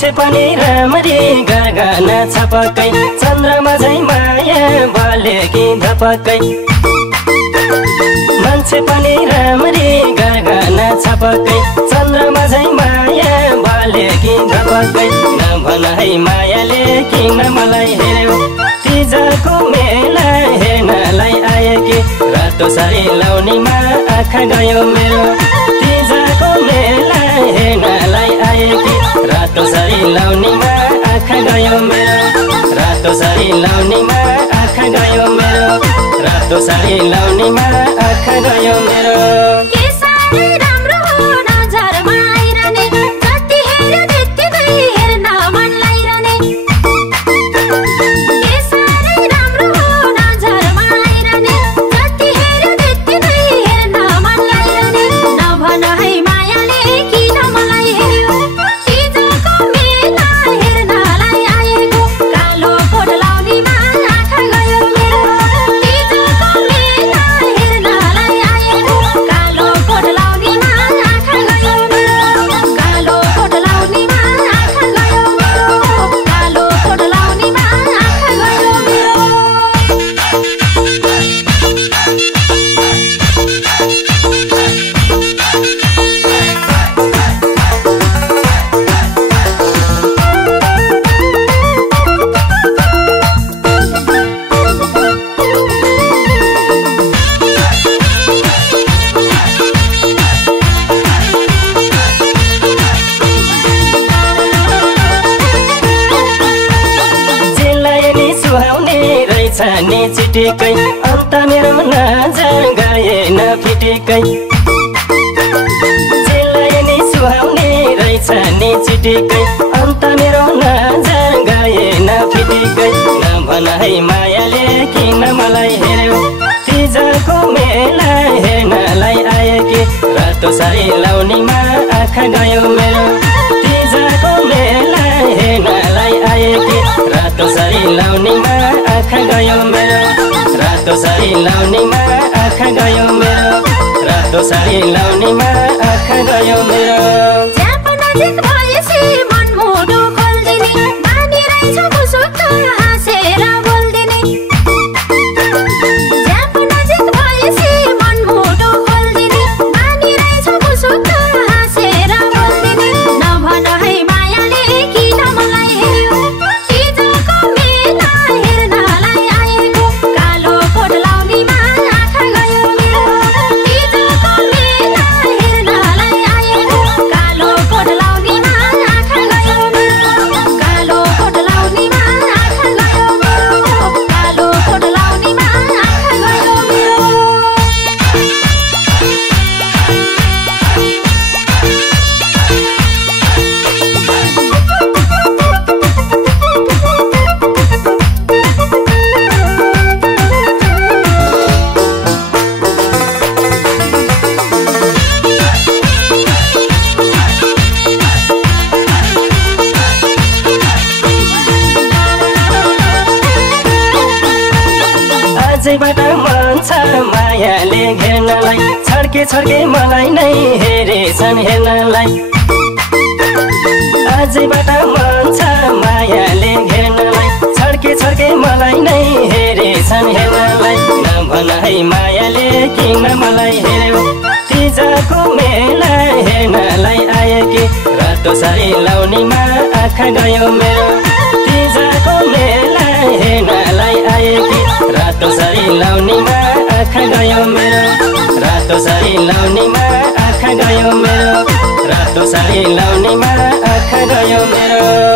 मान्छे पनि राम्री गरगना छपकै चन्द्रमा झै माया बले कि धपकै मान्छे पनि राम्री गरगना छपकै चन्द्रमा झै माया बले कि धपकै नभन है मायाले किन मलाई हेर्यो तिजको मेला हेर्नलाई आए कि रातो साडी लाउनेमा आँखा गयो मेरो तिजको मेला हेर्नलाई आए कि रातो साडी लाउनेमा आँखा गयो मेरो रातो साडी लाउनेमा आँखा गयो मेरो रातो साडी लाउनेमा आँखा गयो मेरो नि चिटिकै अन्त मेरो नजर गएन फिटिकै चिल्लाए नि सुहाउने रहेछ नि चिटिकै अन्त मेरो नजर गएन फिटिकै नभन है मायाले किन मलाई हेर्यो तिजको मेला हेर्नलाई आए कि रातो साडी लाउनेमा आँखा गयो मेरो तिजको मेला हेर्नलाई आए कि रातो साडी लाउनेमा आँखा गयो मेरो रातो साडी लाउनेमा आँखा गयो मेरो रातो साडी लाउनेमा आँखा गयो मेरो आजैबाट मन छ मायाले घेर्नलाई छड्के छड्के मलाई नै हेरेछन् हेर्नलाई आजैबाट मन छ मायाले घेर्नलाई छड्के छड्के मलाई नै हेरेछन् हेर्नलाई नभन है मायाले किन मलाई हेर्यो तिजको मेला हेर्नलाई आए कि रातो साडी लाउनेमा आँखा गयो मेरो तिजको मेला हेर्नलाई आए कि रातो साडी लाउनेमा आँखा गयो मेरो रातो साडी लाउनेमा आँखा गयो मेरो रातो साडी लाउनेमा आँखा गयो मेरो